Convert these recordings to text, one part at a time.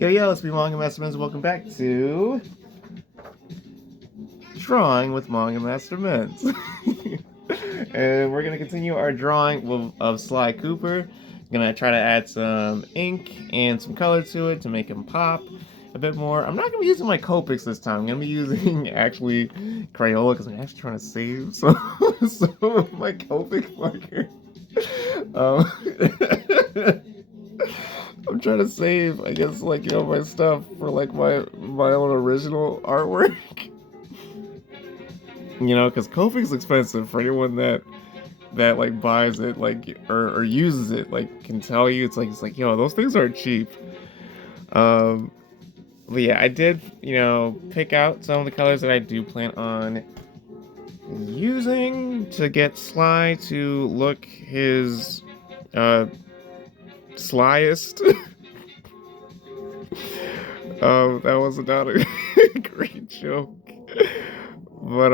Yo, it's me, Manga Master Menz. Welcome back to Drawing with Manga Master Menz. And we're gonna continue our drawing of Sly Cooper. Gonna try to add some ink and some color to it to make him pop a bit more. I'm not gonna be using my Copics this time. I'm gonna be using actually Crayola because I'm actually trying to save some of my Copic marker. Um, I'm trying to save, I guess, like, my stuff for, like, my own original artwork. Because Kofi's expensive for anyone that like buys it, like, or uses it, like, can tell you. It's like, yo, those things aren't cheap. Um, but yeah, I did, pick out some of the colors that I do plan on using to get Sly to look his, slyest. That was not a great joke. But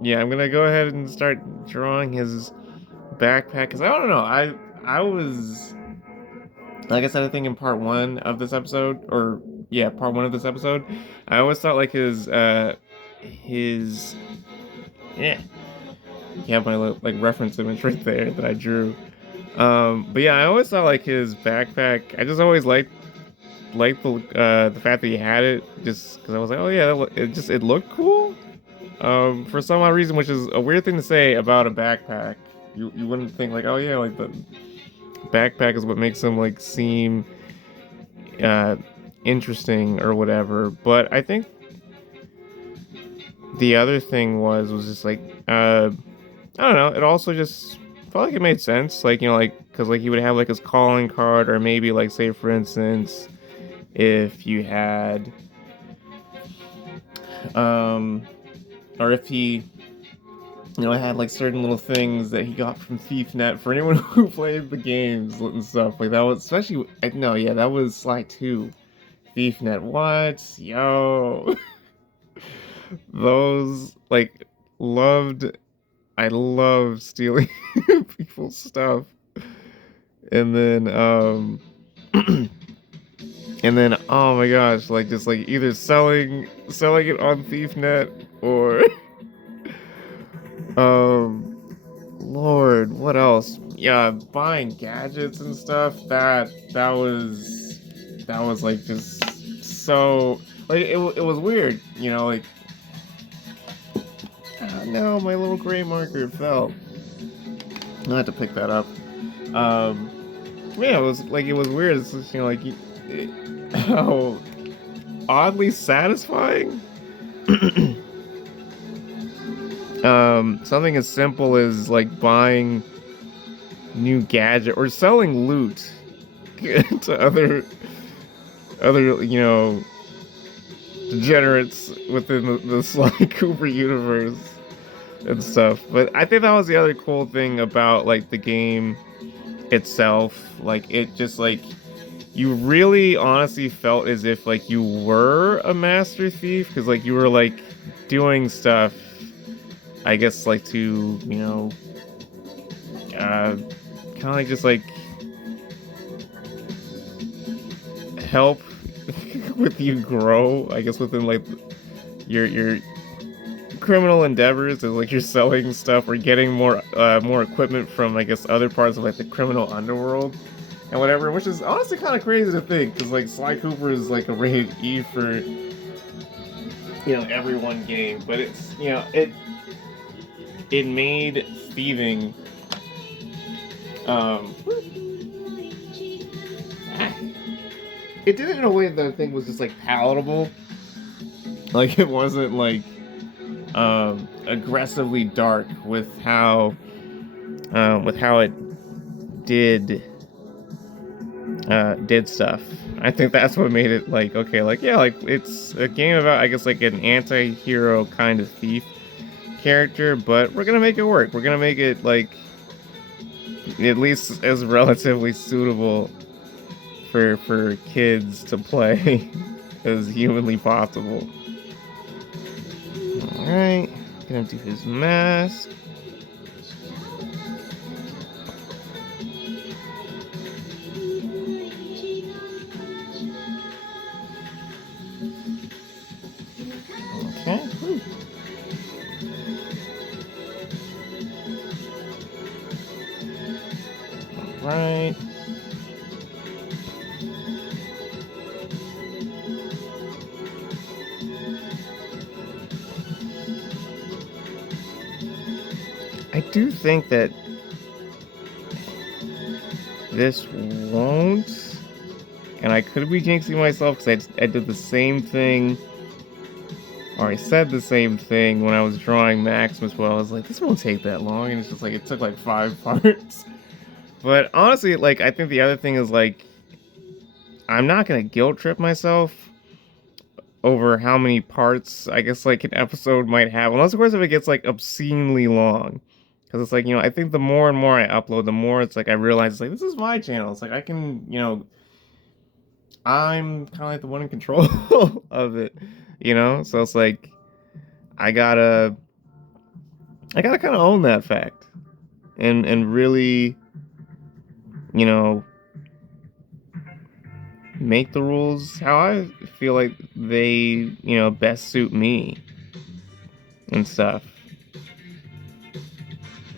yeah, I'm gonna go ahead and start drawing his backpack because I don't know. I was, like I said, I think in part one of this episode, or yeah, part one of this episode, I always thought like his yeah, yeah, my like reference image right there that I drew. But yeah, I always thought like his backpack. I just always liked the fact that he had it, just because I was like, oh yeah, it looked cool. For some odd reason, which is a weird thing to say about a backpack. You wouldn't think like, oh yeah, like the backpack is what makes them like seem uh interesting or whatever. But I think the other thing was just like I don't know. It also just felt like it made sense, like like because like he would have like his calling card, or maybe like say for instance, if you had um or if he had like certain little things that he got from ThiefNet for anyone who played the games and stuff. Like that was especially no, yeah, that was Sly 2. ThiefNet, what? Yo. Those like loved I love stealing people's stuff. And then and then oh my gosh, like just like either selling it on ThiefNet or Lord, what else? Yeah, buying gadgets and stuff. That was like just so like it was weird, like no, my little gray marker fell. I had to pick that up. Um, yeah, it was weird. It's just, like how oddly satisfying. Something as simple as like buying new gadget or selling loot to other degenerates within the Sly Cooper universe and stuff. But I think that was the other cool thing about like the game itself. Like it just like you really honestly felt as if like you were a master thief, because like you were like doing stuff, I guess, like to kind of like just like help with you grow, I guess, within like your criminal endeavors, is like you're selling stuff or getting more equipment from, I guess, other parts of like the criminal underworld and whatever, which is honestly kind of crazy to think, because like Sly Cooper is like a rated E for every one game, but it's it made thieving um it did it in a way that I think was just like palatable. Like it wasn't like aggressively dark with how it did stuff. I think that's what made it like okay, like yeah, like it's a game about, I guess, like an anti-hero kind of thief character, but we're gonna make it work. We're gonna make it like at least as relatively suitable for kids to play as humanly possible. Alright, gonna do his mask. do think that this won't, and I could be jinxing myself because I did the same thing, or I said the same thing when I was drawing Maximus. Well, I was like, this won't take that long, and it's just like it took like 5 parts. But honestly, like I think the other thing is like I'm not gonna guilt trip myself over how many parts I guess like an episode might have, unless of course if it gets like obscenely long. Because it's like, I think the more and more I upload, the more it's like I realize it's like this is my channel. It's like I can, I'm kind of like the one in control of it, So it's like I gotta I gotta kind of own that fact and really, you know, make the rules how I feel like they, best suit me and stuff.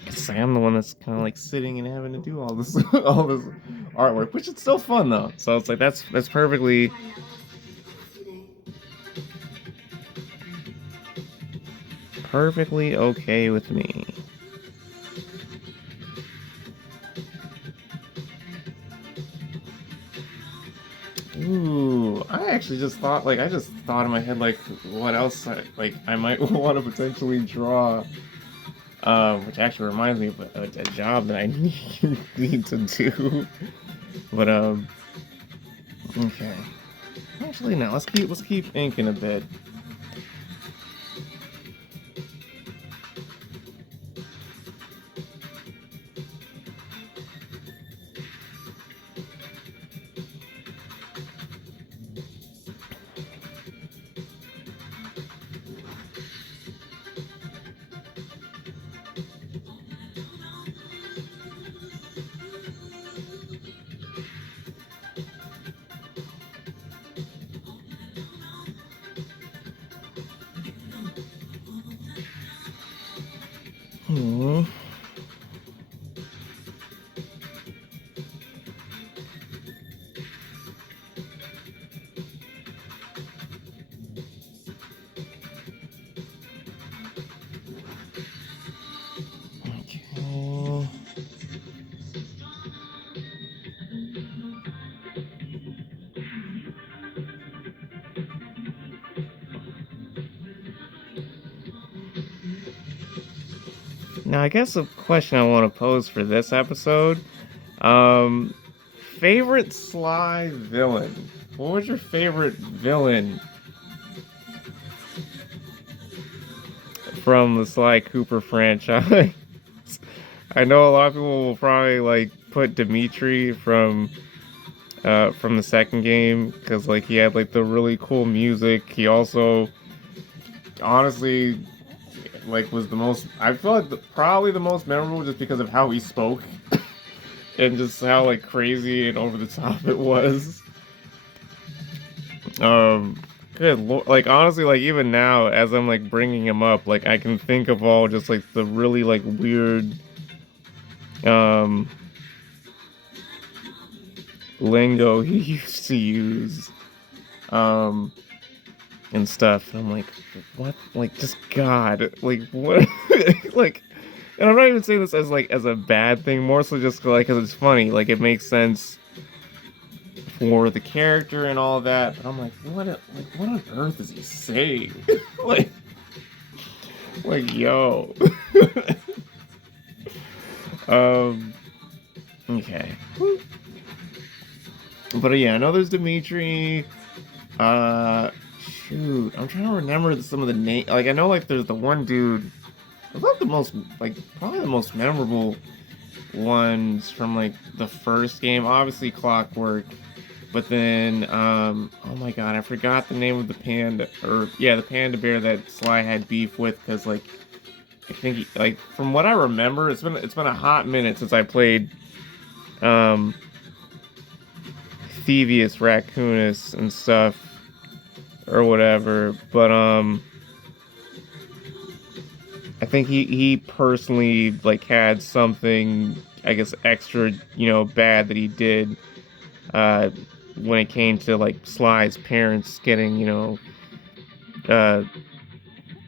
Cause I'm the one that's kind of like sitting and having to do all this all this artwork, which is still fun though. So it's like that's perfectly okay with me. Ooh, I actually just thought I just thought in my head like what else I might want to potentially draw. Which actually reminds me of a job that I need to do. But okay. Actually, no. Let's keep inking a bit. Hmm. Okay. Now, I guess a question I want to pose for this episode. Um, favorite Sly villain. What was your favorite villain from the Sly Cooper franchise? I know a lot of people will probably like put Dimitri from the second game because like he had like the really cool music. He also honestly like was the most I feel like probably the most memorable just because of how he spoke and just how like crazy and over the top it was. Um, good lord, like honestly, like even now as I'm like bringing him up, like I can think of all just like the really like weird um lingo he used to use um and stuff. And I'm like, what? Like just God, like what? Like, and I'm not even saying this as like as a bad thing, more so just like because it's funny, like it makes sense for the character and all that. But I'm like, what on earth is he saying? like, like yo. um. Okay. But yeah, I know there's Dimitri. Uh, shoot, I'm trying to remember some of the name. Like I know, like there's the one dude. I thought the most, like probably the most memorable ones from like the first game. Obviously, Clockwork. But then, oh my god, I forgot the name of the panda, or yeah, the panda bear that Sly had beef with, because like I think like from what I remember, it's been a hot minute since I played um Thievius Raccoonus and stuff or whatever. But I think he personally like had something I guess extra bad that he did uh when it came to like Sly's parents getting uh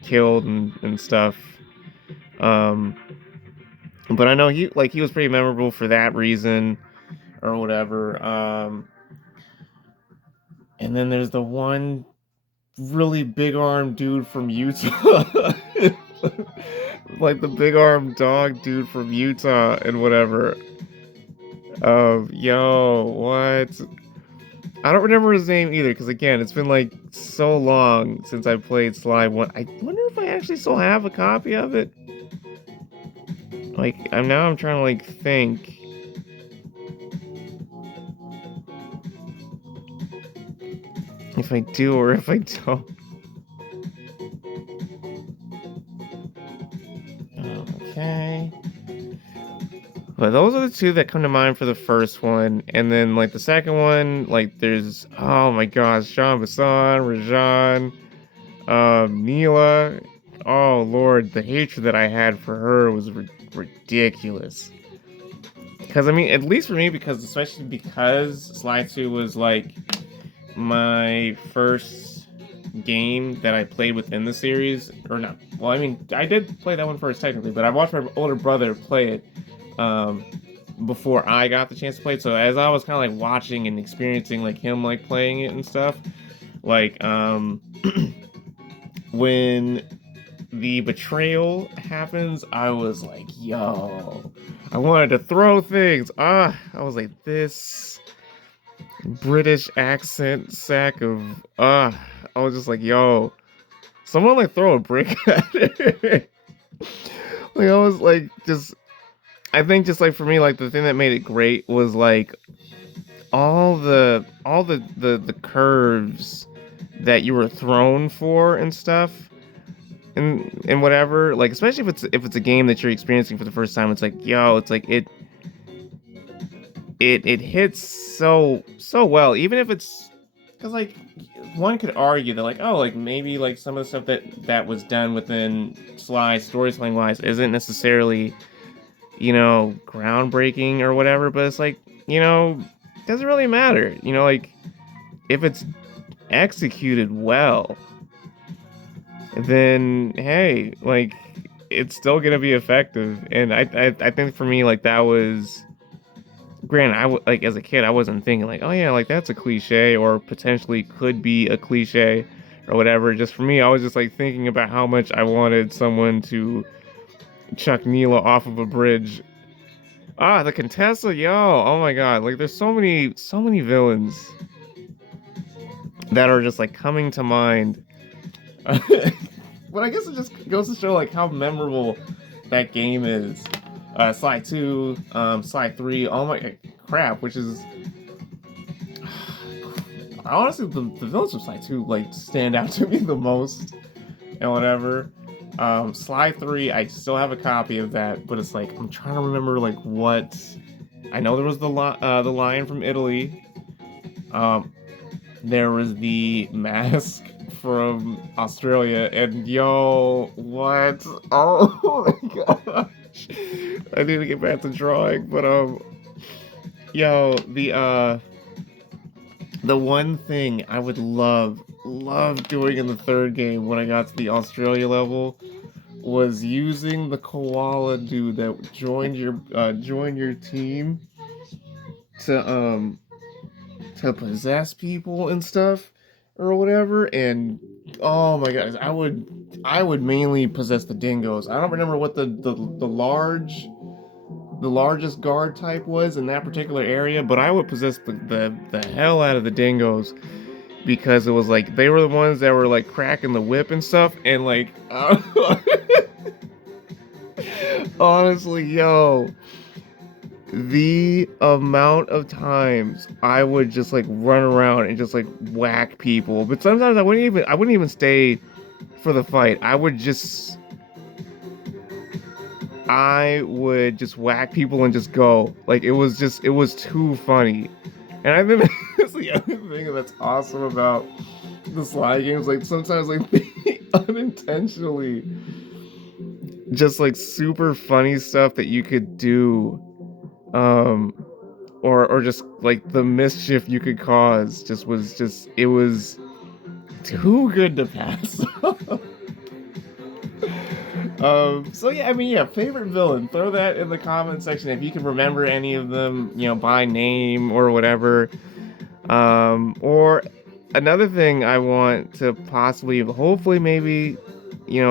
killed and stuff. Um, But I know he was pretty memorable for that reason or whatever. And then there's the one really big arm dude from Utah. Like the big arm dog dude from Utah and whatever. Yo, what? I don't remember his name either, because again, it's been like so long since I played Sly 1. I wonder if I actually still have a copy of it. Like, I'm trying to like think. If I do or if I don't. Okay. But those are the two that come to mind for the first one. And then, like, the second one, like, there's, oh my gosh, Jean Bisson, Rajan, Neela. Oh, Lord, the hatred that I had for her was ridiculous. Because, I mean, at least for me, because, especially because Sly 2 was, like, my first game that I played within the series. Or not. Well, I mean, I did play that one first, technically, but I watched my older brother play it. Before I got the chance to play it. So as I was kind of like watching and experiencing like him like playing it and stuff, like when the betrayal happens, I was like, yo, I wanted to throw things. I was like, this British accent sack of I was just like, yo, someone like throw a brick at it. Like I was like just I think just like for me, like the thing that made it great was like all the curves that you were thrown for and stuff and whatever. Like especially if it's a game that you're experiencing for the first time, it's like yo, it's like it hits so well, even if it's because like one could argue that like oh like maybe like some of the stuff that was done within Sly storytelling wise isn't necessarily groundbreaking or whatever, but it's like, doesn't really matter. Like if it's executed well, then hey, like it's still gonna be effective. And I think for me, like that was granted, like as a kid, I wasn't thinking like, oh yeah, like that's a cliche or potentially could be a cliche or whatever. Just for me, I was just like thinking about how much I wanted someone to chuck Neela off of a bridge. The Contessa, yo, oh my god, like there's so many villains that are just like coming to mind. But I guess it just goes to show like how memorable that game is. Sly 2, Sly 3, oh my crap, which is honestly the villains of Sly 2 like stand out to me the most and whatever. Sly 3, I still have a copy of that, but it's like I'm trying to remember like what. I know there was the lion from Italy. There was the mask from Australia, and yo, what? Oh my gosh! I need to get back to drawing, but yo, the one thing I would love doing in the third game when I got to the Australia level was using the koala dude that joined your team to possess people and stuff or whatever. And oh my god, I would mainly possess the dingoes. I don't remember what the largest guard type was in that particular area, but I would possess the hell out of the dingoes because it was like they were the ones that were like cracking the whip and stuff and like honestly, yo, the amount of times I would just like run around and just like whack people, but sometimes I wouldn't even stay for the fight. I would just whack people and just go. Like it was too funny. And I think that's the other thing that's awesome about the Sly games. Like sometimes like they unintentionally just like super funny stuff that you could do. Or just like the mischief you could cause it was too good to pass. So yeah, I mean, yeah, favorite villain. Throw that in the comment section if you can remember any of them, by name or whatever. Or another thing I want to possibly, hopefully, maybe,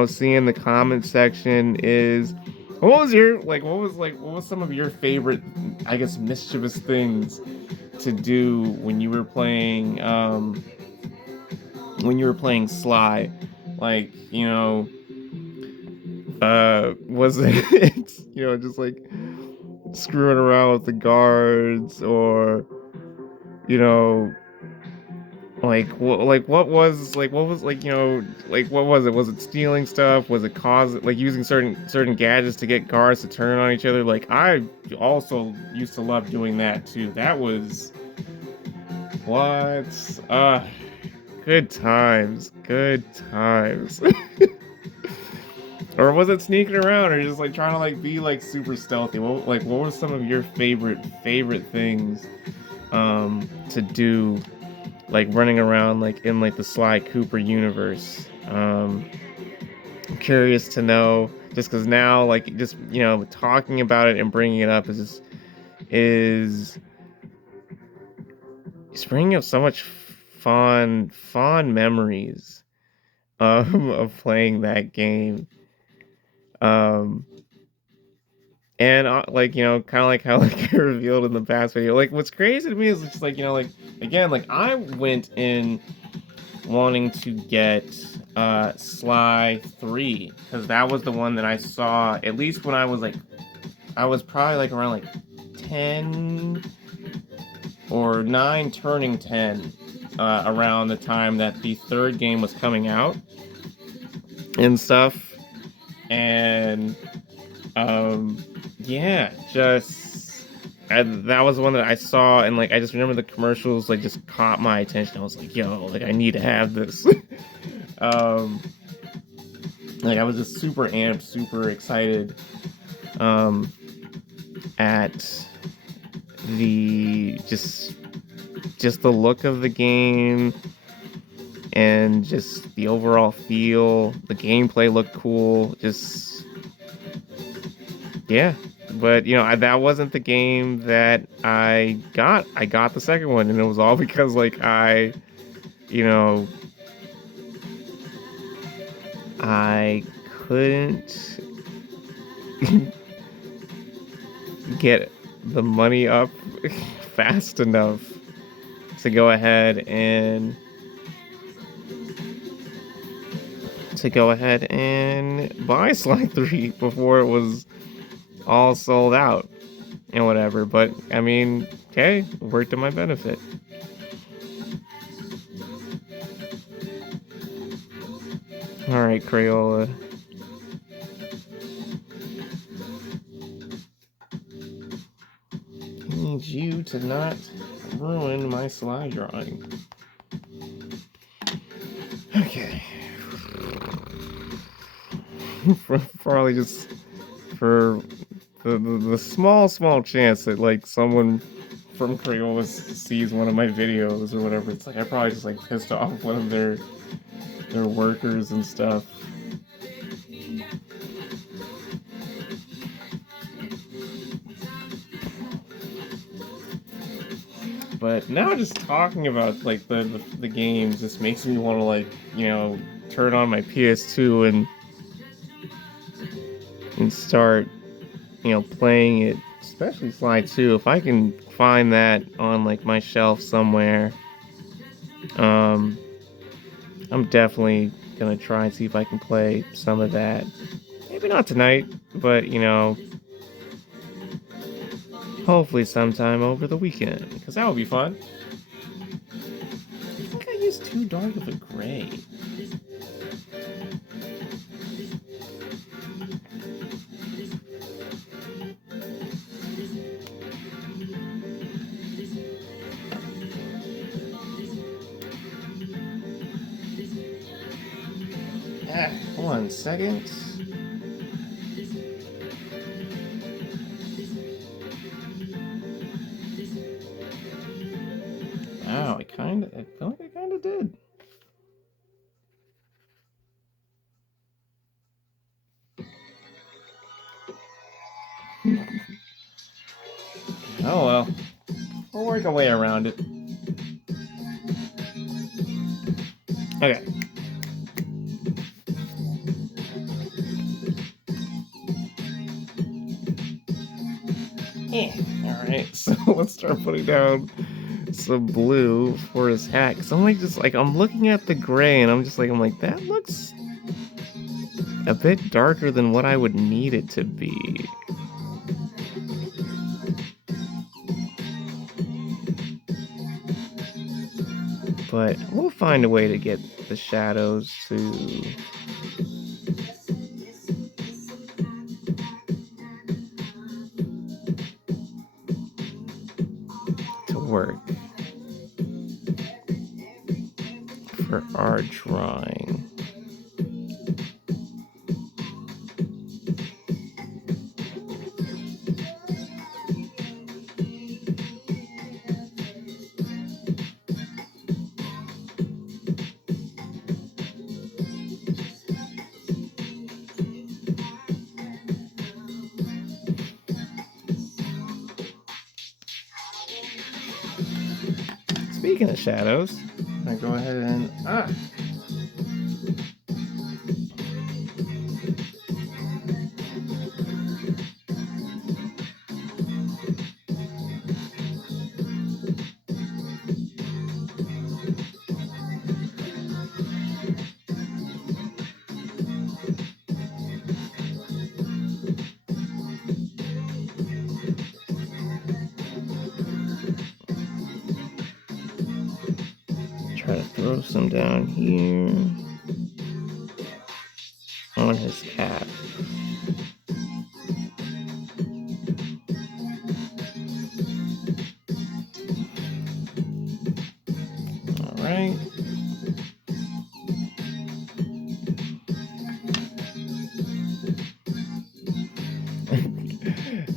see in the comment section is what was some of your favorite, I guess, mischievous things to do when you were playing Sly, like, was it, just like screwing around with the guards, or, you know, what was what was it? Was it stealing stuff? Was it using certain gadgets to get guards to turn on each other? Like, I also used to love doing that too. That was what? Good times, good times. Or was it sneaking around, or just like trying to be super stealthy? What were some of your favorite things to do, like running around in the Sly Cooper universe? I'm curious to know, just because now, just talking about it and bringing it up is it's bringing up so much fond memories of playing that game. Um, and kind of like how I revealed in the past video. Like, what's crazy to me is just again, I went in wanting to get Sly 3, because that was the one that I saw at least when I was probably around 10 or 9 turning 10, around the time that the third game was coming out and stuff. And yeah, that was the one that I saw, and I just remember the commercials just caught my attention. I was like, yo, I need to have this. um I was just super amped, super excited at the just the look of the game, and just the overall feel. The gameplay looked cool. Just, yeah. But that wasn't the game that I got. I got the second one, and it was all because you know I couldn't get the money up fast enough to go ahead and buy Slide 3 before it was all sold out and whatever. But I mean, okay, worked to my benefit. All right, Crayola. I need you to not ruin my slide drawing. Okay. Probably just for the small chance that someone from Crayola sees one of my videos or whatever. It's I probably just pissed off one of their workers and stuff. But now just talking about the games just makes me want to turn on my PS2 and start playing it, especially Sly 2. If I can find that on my shelf somewhere, I'm definitely gonna try and see if I can play some of that. Maybe not tonight, but hopefully sometime over the weekend, because that would be fun. I think I used too dark of a gray. One second. Wow, I feel like I kind of did. Oh well, we'll work our way around it. Okay. Yeah. All right. So let's start putting down some blue for his hat. Cause I'm like, just like, I'm looking at the gray and I'm like, that looks a bit darker than what I would need it to be. But we'll find a way to get the shadows to work for our drawing. Speaking of shadows, I go ahead and try to throw some down here on his cap. All right.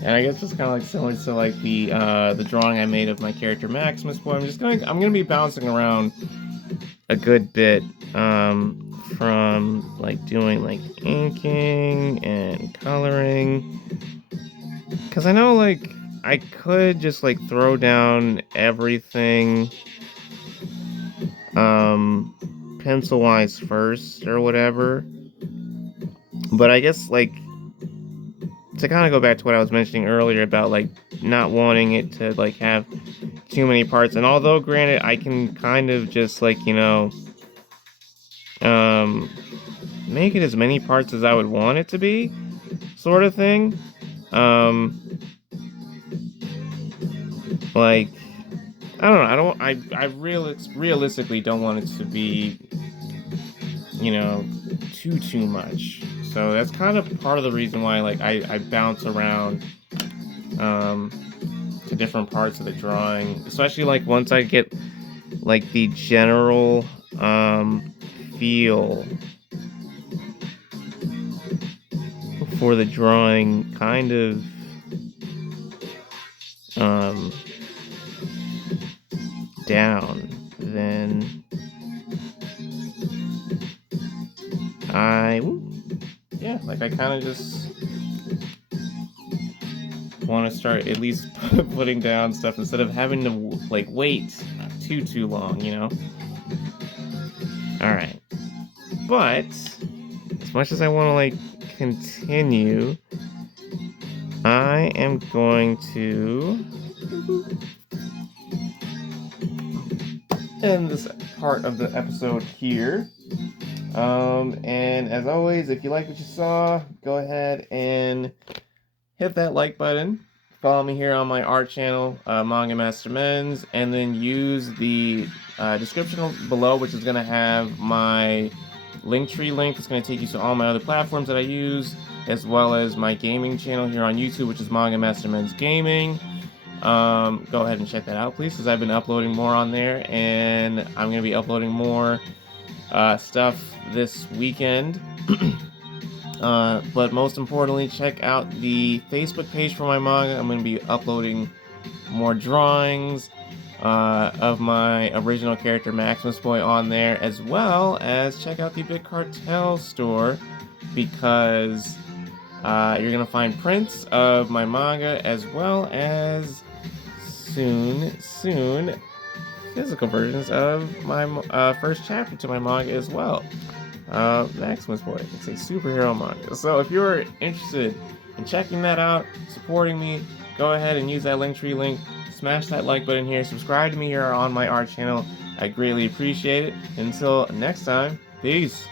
And I guess it's kind of like similar to like the drawing I made of my character Maximus. Boy, I'm gonna be bouncing around a good bit from like doing like inking and coloring, because I know like I could just like throw down everything pencil wise first or whatever, but I guess like to kind of go back to what I was mentioning earlier about like not wanting it to like have too many parts, and although granted I can kind of just like, you know, make it as many parts as I would want it to be, sort of thing. Like I realistically don't want it to be, you know, too much. So that's kind of part of the reason why like I bounce around to different parts of the drawing, especially like once I get like the general feel for the drawing kind of down, then like I kind of just want to start at least putting down stuff instead of having to like wait too long, you know. All right, but as much as I want to like continue, I am going to end this part of the episode here. And as always, if you like what you saw, go ahead and hit that like button. Follow me here on my art channel, Manga Master Menz, and then use the description below, which is going to have my Linktree link. It's going to take you to all my other platforms that I use, as well as my gaming channel here on YouTube, which is Manga Master Menz Gaming. Go ahead and check that out, please, because I've been uploading more on there, and I'm going to be uploading more stuff this weekend. But most importantly, check out the Facebook page for my manga. I'm going to be uploading more drawings of my original character Maximus Boy on there, as well as check out the Big Cartel store, because You're gonna find prints of my manga as well as soon physical versions of my first chapter to my manga as well. Maximus Boy. It's a superhero manga. So if you're interested in checking that out, supporting me, go ahead and use that Linktree link. Smash that like button here. Subscribe to me here on my art channel. I greatly appreciate it. Until next time, peace.